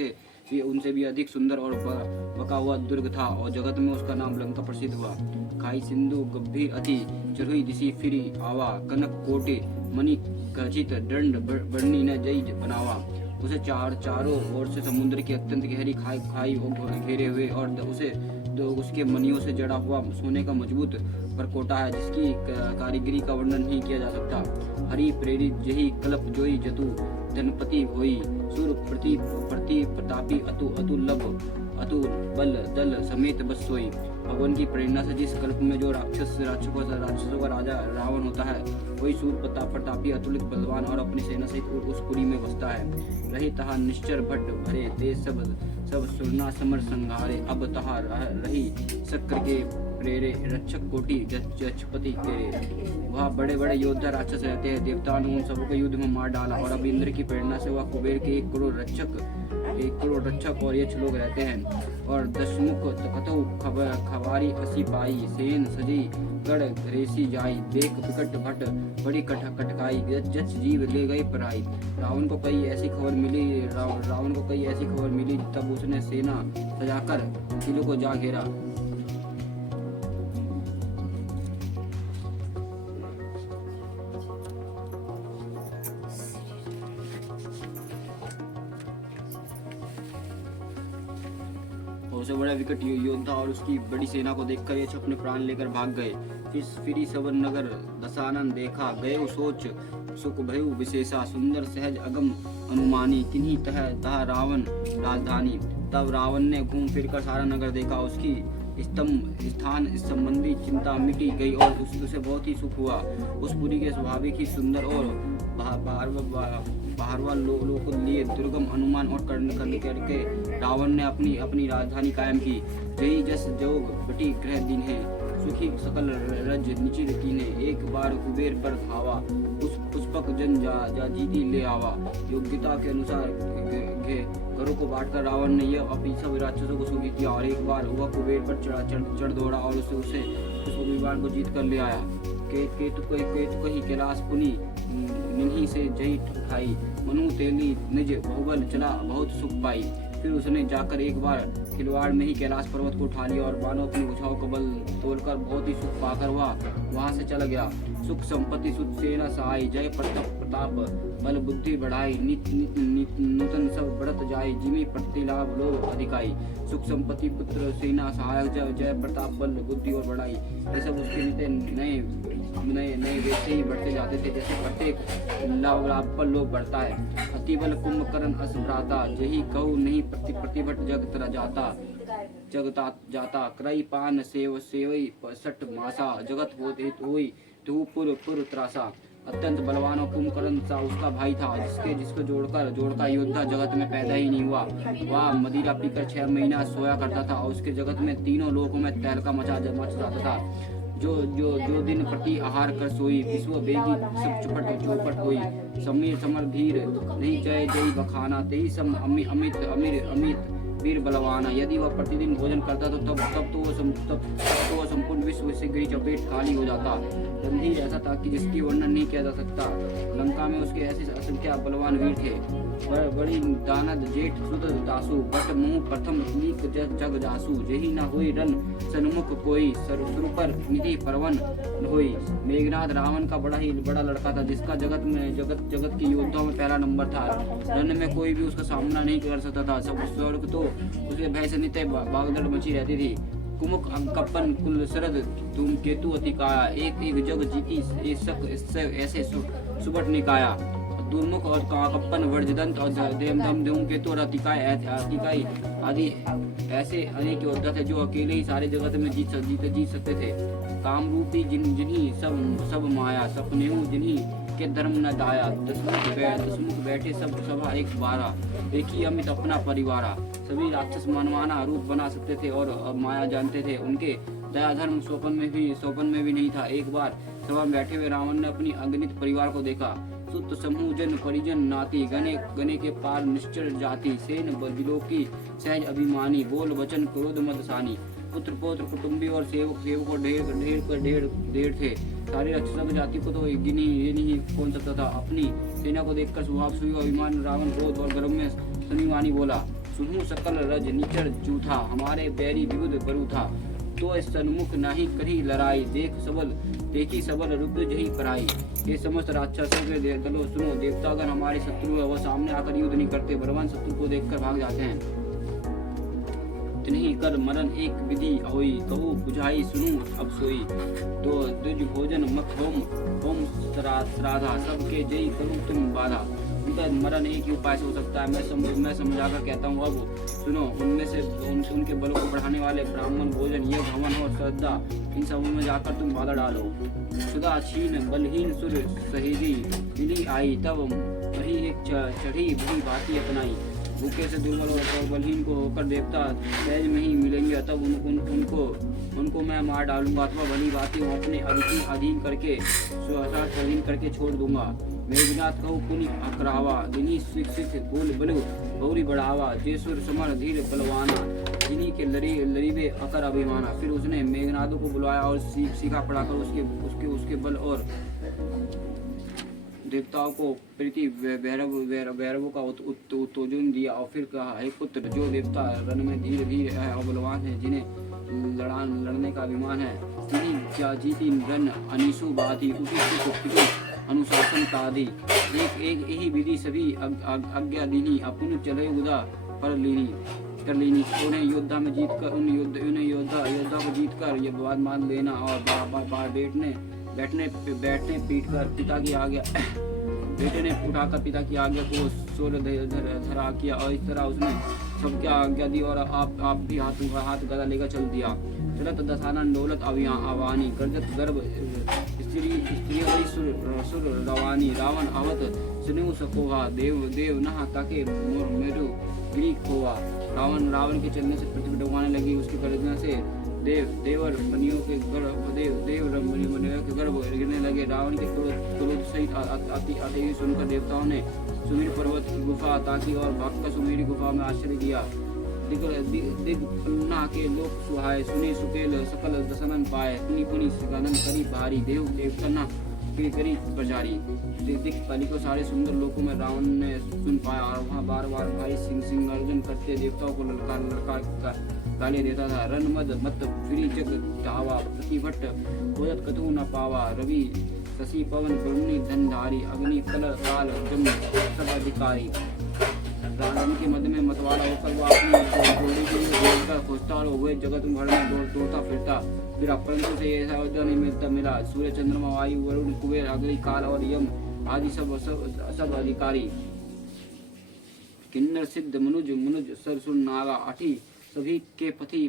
भी उनसे भी अधिक सुंदर और बका हुआ दुर्ग था, और जगत में उसका नाम लंका प्रसिद्ध हुआ। खाई सिंधु गंभीर अति चरुई दिशी फिरी आवा, कनक कोटे मणि खचित दंड बरनी न जई बनावा। उसे चारों ओर से समुद्र की अत्यंत गहरी खाई घेरे हुए, और उसे उसके मनियों से जड़ा हुआ सोने का मजबूत परकोटा है, जिसकी कारीगरी का वर्णन नहीं किया जा सकता। हरि प्रेरित यही कल्प जोई जतु धनपति होई, सुर प्रति प्रतापी अतु बल दल समेत बस सोई। भगवान की प्रेरणा से जिस कल्प में जो राक्षसों का राजा रावण होता है, वही सूर प्रतापी अतुलित बलवान और अपनी सेना सहित उस पुरी में बसता है। रही तहा निश्चर भट्ट भरे देश सब सुरना समर संहारे, अब तहा रही शक्र के प्रेरे रक्षक कोटि जक्षपति तेरे। वहाँ बड़े बड़े योद्धा राक्षस रहते हैं, देवताओं ने उन सबको युद्ध में मार डाला, और अब इंद्र की प्रेरणा से वह कुबेर के 1 करोड़ रक्षक और यक्ष लोग रहते हैं। और दशमुख कतहु खबारी असी पाई, सेन सजी गढ़ घरेसी जाई, देख विकट भट बड़ी कटकाई, जच जीव ले गए पराई। रावण को कई ऐसी खबर मिली, तब उसने सेना सजाकर किले को जा घेरा। उससे बड़ा विकट योद्धा और उसकी बड़ी सेना को देखकर यक्ष अपने प्राण लेकर भाग गए। फिर सबर नगर दशानन देखा, गए सोच सुख भयु विशेषा, सुंदर सहज अगम अनुमानी, किन्हीं तह रावण राजधानी। तब रावण ने घूम फिरकर सारा नगर देखा, उसकी स्थान संबंधी चिंता मिटी गई और उसे बहुत ही सुख हुआ। उस पुरी के स्वाभाविक ही सुंदर और बाहरवा लोगों को लिए दुर्गम अनुमान और करके रावण ने अपनी राजधानी कायम की। जही जस जोग बटी ग्रह दिन है, सुखी सकल रज निचिर कीने, एक बार कुबेर पर धावा, उस पुष्पक जन जा जीती ले आवा। योग्यता के अनुसार घरों को बांटकर रावण ने यह अपनी सब राक्षसों को सूखी किया, और एक बार वह कुबेर पर चढ़ दौड़ा और उसे पुष्पक विमान को जीत कर ले आया। केतु कही कैलाश पुनि निन्ही से जही खाई, मनु तेली निज भोगल चला बहुत सुख पाई। फिर उसने जाकर एक बार खिलवाड़ में ही कैलाश पर्वत को उठा लिया, और मानो अपनी भुजाओं का बल तोड़कर बहुत ही सुख पाकर वहां से चला गया। सुख संपत्ति सुख सेना सहाय, जय प्रताप बल बुद्धि बढ़ाई, नित नूतन सब बढ़त जाए, जिमी प्रतिलाभ लोभ अधिकाई। सुख संपत्ति पुत्र सेना सहायक जय प्रताप बल बुद्धि और बढ़ाई, ये सब उसके नए वैसे ही बढ़ते जाते थे, जैसे प्रत्येक लाभ पर लोभ बढ़ता है। अतिबल कुंभकर्ण अस भ्राता, यही कहू नहीं प्रतिभट जग तर जाता, क्रय पान सेवई सठ मासा, जगत होते होई तू पुर त्रासा। अत्यंत बलवान और कुंभकर्ण सा उसका भाई था, जिसको जोड़कर योद्धा जगत में पैदा ही नहीं हुआ। वह मदिरा पीकर 6 महीना सोया करता था, और उसके जगत में तीनों लोकों में तहलका मच जाता था। जो दिन प्रति आहार कर सोई, विश्व बेगी सब चौपट होई, समीर समर धीर नहीं जय जय बखाना, तेई सम अमित वीर बलवाना। यदि वह प्रतिदिन भोजन करता तब तो वो संपूर्ण विश्व से गई चपेट खाली हो जाता। गंभीर ऐसा था कि जिसकी वर्णन नहीं किया जा सकता। लंका में उसके ऐसे असंख्य बलवान वीर थे, बड़ी दानद जेठ सुत दासु, बट मुँह प्रथम लीक जग जासु, यही न हुई रन सन्मुख कोई, सुरपर निधि परवन होई। मेघनाथ रावण का बड़ा लड़का था, जिसका जगत के योद्धाओं में पहला नंबर था। रण में कोई भी उसका सामना नहीं कर सकता था। सब स्वर्ग तो उसके भय से नित्य भागदड़ मची रहती थी। कुमुक अंकपन कुल शरद धूमकेतु अतिकाया, एक जग जीती ऐसे सुबट निकाया। दुर्मुख और काकपन वर्जदंत और धूमकेतु और अतिकाय आदि ऐसे अनेक योद्धा थे, जो अकेले ही सारे जगत में जीत सकते थे। काम रूपी जिन्हीं सब माया, सपने जिन्हीं के धर्म न दाया। दसमुख बैठे सब सभा 112, देखी अमित अपना परिवारा। सभी राक्षस मनमाना रूप बना सकते थे और माया जानते थे। उनके दया धर्म स्वपन में भी नहीं था। एक बार सभा में बैठे हुए रावण ने अपनी अगणित परिवार को देखा। सुत समूह जन परिजन नाती, गने के पार निश्चर जाति, सेन बिलोकी सहज अभिमानी, बोल वचन क्रोध मदसानी। पुत्र पौत्र कुटुंबी और सेवक ढेर थे। सारी राक्षस जाति को तो गिनी ही कौन सकता था। अपनी सेना को देखकर स्वभाव सुई अभिमान रावण क्रोध और गर्व में सनीवानी बोला। सुनहु सकल रज निचर जूथा, हमारे बैरी विरुद्ध बरु था। तो सन्मुख नाही करी लड़ाई, देखी सबल रुद्र जही पराई। ये समस्त राक्षसों के दलों सुनो, देवतागण हमारे शत्रु है, वह सामने आकर युद्ध नहीं करते, बलवान शत्रु को देखकर भाग जाते हैं। तिन्ही कर मरण एक विधि होई, कहू बुझाई सुनू अब सोई। तो द्विज भोजन मत होम श्राद्धा, सबके जय करूँ तुम बाधा। उनका मरण एक ही उपाय से हो सकता है, मैं समझा कर कहता हूँ। अब सुनो, उनमें से उनके बलों को बढ़ाने वाले ब्राह्मण भोजन, यज्ञ, हवन और श्रद्धा, इन सबों में जाकर तुम बाधा डालो। सुधा छीन बलहीन सुर सहेजी, मिली आई तब वही एक चढ़ी भली भांति अपनाई। भूखे से दुर्बल और बलहीन को होकर देवता सहज में ही मिलेंगे, तब उनको मैं मार डालूंगा, अथवा भली भांति अपने अधीन करके स्वाधीन करके छोड़ दूंगा। मेघनाथ कहू पुनि अकरावा, दिनी शिक्षित बोल बलु बहुरी बढ़ावा। जेसुर समर धीर बलवाना, जिन्हीं के लरीबे अकर अभिमाना। फिर उसने मेघनाथों को बुलाया और सीखा पढ़ाकर उसके बल और देवताओं को प्रीति भैरवों का उत्तेजन दिया। और फिर कहा, हे पुत्र, जो देवता रण में धीरे है और बलवान है, जिन्हें लड़ने का अभिमान है, तिन्ही क्या जीती रण अनिशु बाधी, उठी अनुशासन तादी। एक यही विधि सभी आज्ञा दीनी, अपन चले उदा पर कर लेनी। उन्हें योद्धा को जीत कर ये बात मान लेना, और बार बैठने पीट कर पिता की आज्ञा बेटे ने उठाकर पिता की आज्ञा को सोल धरा किया, और इस तरह उसने सबकी आज्ञा दी और आप भी हाथ गदा लेकर चल दिया। चलत दसाना डोलत आवानी, गर्जत गर्भ स्त्री सुर रवानी। रावण आवत सुनु सकोहा, देव नहा ताके मेरु गिरी खोवा। रावण के चलने से पृथ्वी डुबाने लगी, उसकी गर्जना से देवर मनियों के गर्भ गिरने लगे। रावण के क्रोध सहित आते ही सुनकर देवताओं ने सुमेरु पर्वत की गुफा ताकी और भागकर सुमेरु गुफा में आश्रय दिया। दिग्पन्ना के लोक सुहाए, सुने सुकेल सकल दसनन पाए। पुनि गणन करी भारी, देवतना के करी प्रचारी। दिक्पाली को सारे सुंदर लोकों में रावण ने सुन पाया, और वहाँ बार भारी सिंह अर्जुन करते देवताओं को ललकार गाली देता था। रन मत फिरी जग धावा, प्रतिभट खोजत कतहु न पावा। रवि शशि पवन करुणी धनधारी, अग्नि कल काल जम सब अधिकारी। रावण के मध्य में मतवाला होकर वह अपनी घोड़ी के लिए दौड़कर खोजता और वह जगत भर में दौड़ता फिरता फिर परंतु से ऐसा अवसर नहीं मिला। सूर्य, चंद्रमा, वायु, वरुण, कुबेर, अग्नि, काल और यम आदि सब अधिकारी, किन्नर, सिद्ध, मनुज, सर, सुर, नागा, अठी, सभी के पति